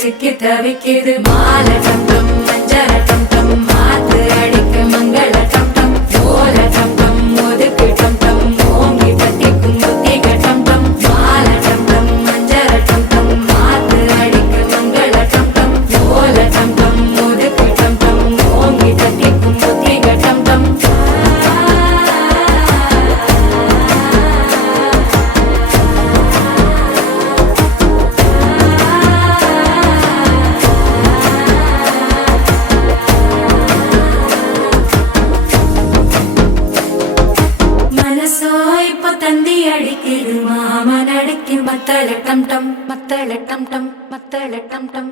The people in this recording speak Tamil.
சிக்கி தவிக்குது மால டம் டம் மஞ்சள டம் டம் மாத்து அடிக்க மங்கள டம் டம் ஓல டம் டம் ஒதுக்கு டம் டம் ஓங்கி பத்திக்கும் புத்திக டம் டம் மால டம் டம் மஞ்சள டம் டம் மாத்து அடிக்க மங்கள டம் டம் ஓல டம் டம் ஒதுக்கு டம் டம் ஓங்கி பத்திக்கும் புத்திக டம் டம் தந்தி அடிக்குது மாமன் அடிக்கு மத்தள டம் டம் மத்தள டம் டம் மத்தள டம் டம்